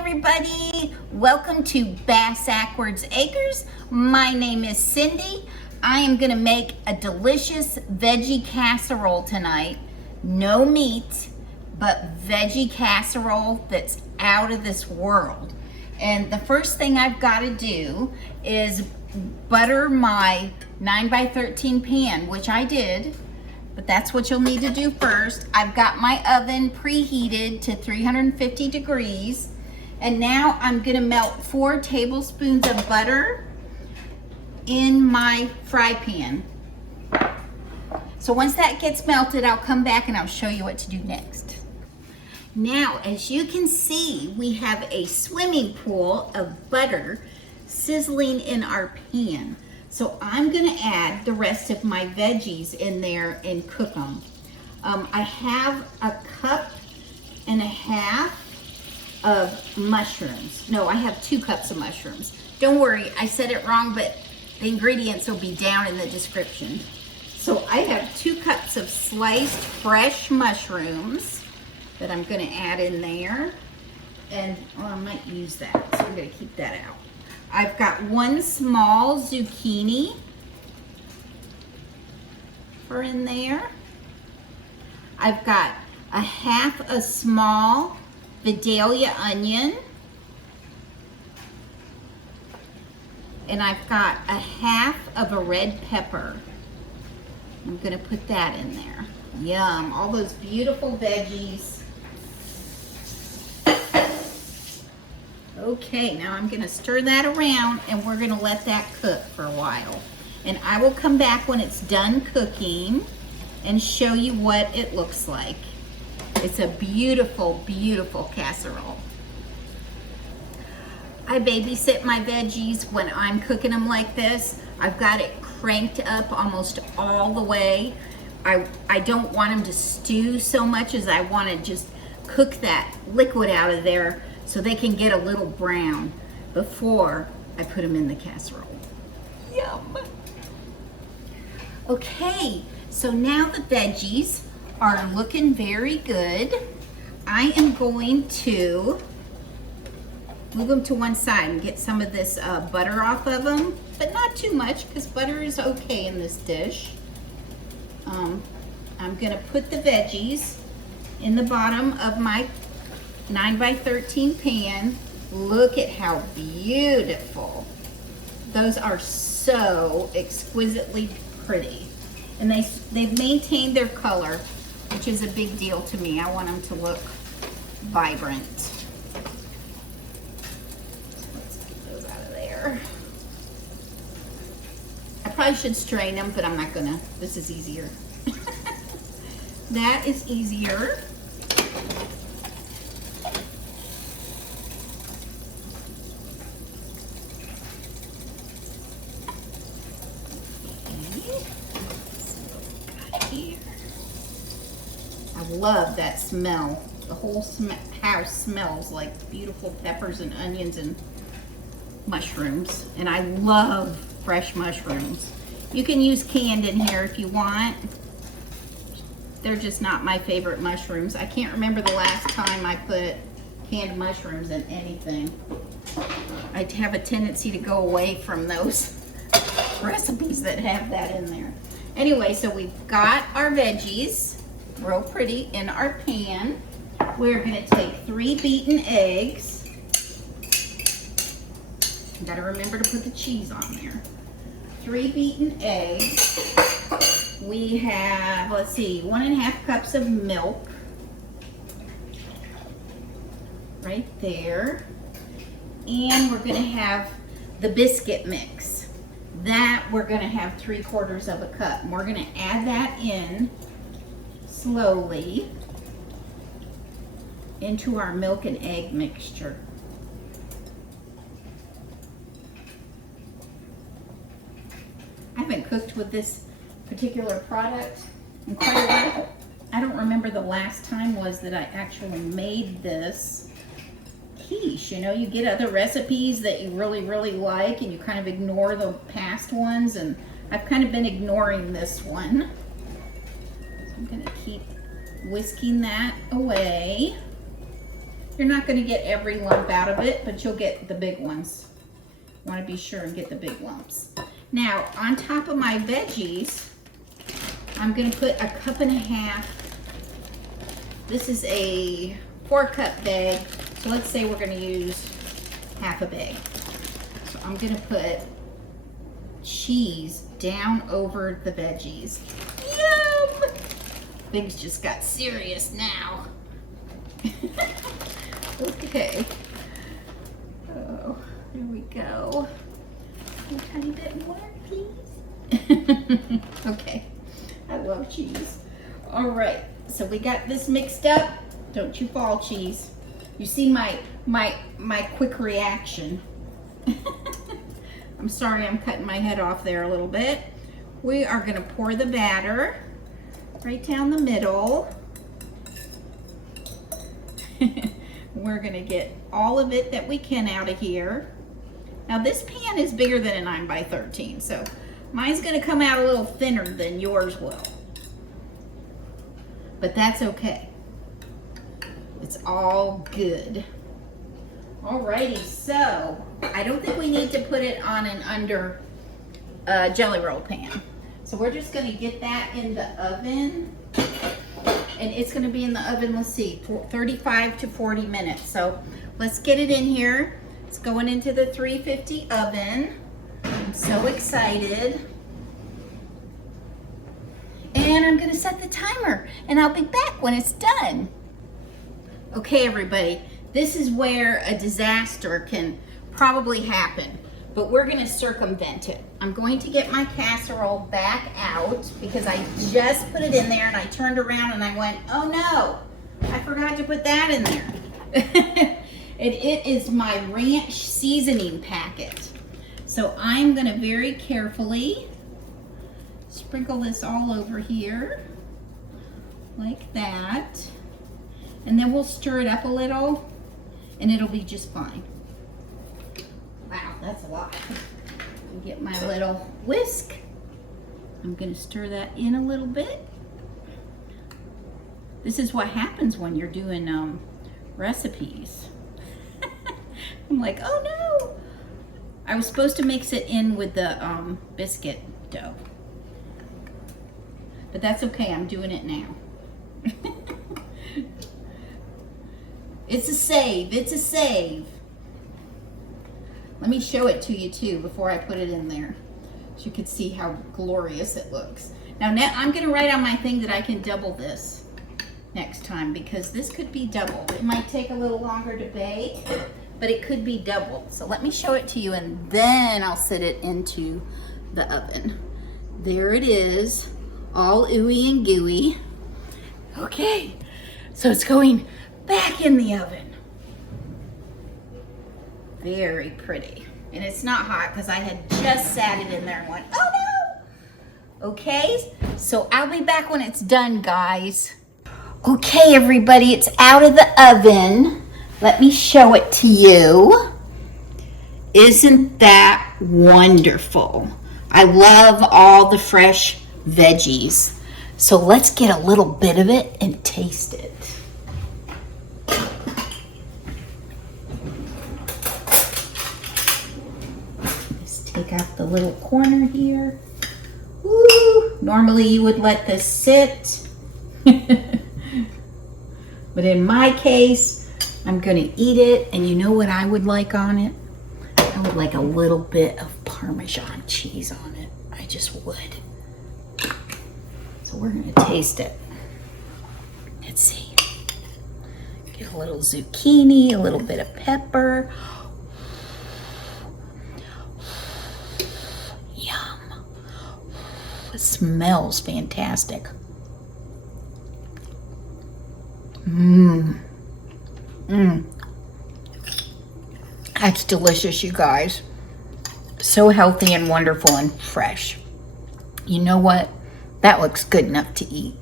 everybody. Welcome to Bass Ackwards Acres. My name is Cindy. I am gonna make a delicious veggie casserole tonight. No meat, but veggie casserole that's out of this world. And the first thing I've gotta do is butter my 9x13 pan, which I did. But that's what you'll need to do first. I've got my oven preheated to 350 degrees. And now I'm gonna melt 4 tablespoons of butter in my fry pan. So once that gets melted, I'll come back and I'll show you what to do next. Now, as you can see, we have a swimming pool of butter sizzling in our pan. So I'm gonna add the rest of my veggies in there and cook them. I have a cup and a half of mushrooms. No, I have 2 cups of mushrooms. Don't worry, I said it wrong, but the ingredients will be down in the description. So I have 2 cups of sliced fresh mushrooms that I'm gonna add in there. And, well, I might use that, so we're gonna keep that out. I've got 1 small zucchini for in there. I've got a half a small Vidalia onion. And I've got a half of a red pepper. I'm gonna put that in there. Yum, all those beautiful veggies. Okay, now I'm gonna stir that around and we're gonna let that cook for a while. And I will come back when it's done cooking and show you what it looks like. It's a beautiful, beautiful casserole. I babysit my veggies when I'm cooking them like this. I've got it cranked up almost all the way. I don't want them to stew so much as I want to just cook that liquid out of there so they can get a little brown before I put them in the casserole. Yum. Okay, so now the veggies are looking very good. I am going to move them to one side and get some of this butter off of them, but not too much because butter is okay in this dish. I'm gonna put the veggies in the bottom of my 9x13 pan. Look at how beautiful. Those are so exquisitely pretty. And they've maintained their color, which is a big deal to me. I want them to look vibrant. So let's get those out of there. I probably should strain them, but I'm not gonna. This is easier. That is easier. I love that smell. The whole house smells like beautiful peppers and onions and mushrooms. And I love fresh mushrooms. You can use canned in here if you want. They're just not my favorite mushrooms. I can't remember the last time I put canned mushrooms in anything. I have a tendency to go away from those recipes that have that in there. Anyway, so we've got our veggies real pretty in our pan. We're gonna take 3 beaten eggs. You gotta remember to put the cheese on there. 3 beaten eggs. We have, let's see, 1.5 cups of milk. Right there. And we're gonna have the biscuit mix. That we're gonna have 3/4 of a cup. And we're gonna add that in slowly into our milk and egg mixture. I haven't cooked with this particular product in quite a while. I don't remember the last time was that I actually made this quiche. You know, you get other recipes that you really, really like and you kind of ignore the past ones, and I've kind of been ignoring this one. So I'm gonna keep whisking that away. You're not gonna get every lump out of it, but you'll get the big ones. You wanna be sure and get the big lumps. Now, on top of my veggies, I'm gonna put a cup and a half. This is a 4-cup bag, so let's say we're gonna use half a bag. So I'm gonna put cheese down over the veggies. Yum! Things just got serious now. Okay. Oh, there we go. A tiny bit more, please. Okay. I love cheese. All right, so we got this mixed up. Don't you fall, cheese. You see my quick reaction. I'm sorry, I'm cutting my head off there a little bit. We are gonna pour the batter right down the middle. We're gonna get all of it that we can out of here. Now this pan is bigger than a 9 by 13, so mine's gonna come out a little thinner than yours will. But that's okay. It's all good. Alrighty, so I don't think we need to put it on an under jelly roll pan. So we're just gonna get that in the oven. And it's gonna be in the oven, let's see, 35 to 40 minutes. So let's get it in here. It's going into the 350 oven. I'm so excited. And I'm gonna set the timer and I'll be back when it's done. Okay, everybody, this is where a disaster can probably happen, but we're gonna circumvent it. I'm going to get my casserole back out because I just put it in there and I turned around and I went, oh no, I forgot to put that in there. It is my ranch seasoning packet. So I'm gonna very carefully sprinkle this all over here like that. And then we'll stir it up a little and it'll be just fine. Wow, that's a lot. Get my little whisk. I'm gonna stir that in a little bit. This is what happens when you're doing recipes. I'm like, oh no. I was supposed to mix it in with the biscuit dough. But that's okay, I'm doing it now. It's a save, it's a save. Let me show it to you too before I put it in there, so you can see how glorious it looks. Now I'm gonna write on my thing that I can double this next time because this could be doubled. It might take a little longer to bake, but it could be doubled. So let me show it to you and then I'll set it into the oven. There it is, all ooey and gooey. Okay, so it's going back in the oven. Very pretty. And it's not hot because I had just sat it in there and went, oh no! Okay, so I'll be back when it's done, guys. Okay, everybody, it's out of the oven. Let me show it to you. Isn't that wonderful? I love all the fresh veggies. So let's get a little bit of it and taste it. Take out the little corner here. Woo! Normally you would let this sit. But in my case, I'm gonna eat it, and you know what I would like on it? I would like a little bit of Parmesan cheese on it. I just would. So we're gonna taste it. Let's see. Get a little zucchini, a little bit of pepper. It smells fantastic. That's delicious, you guys. So healthy and wonderful and fresh. You know what? That looks good enough to eat.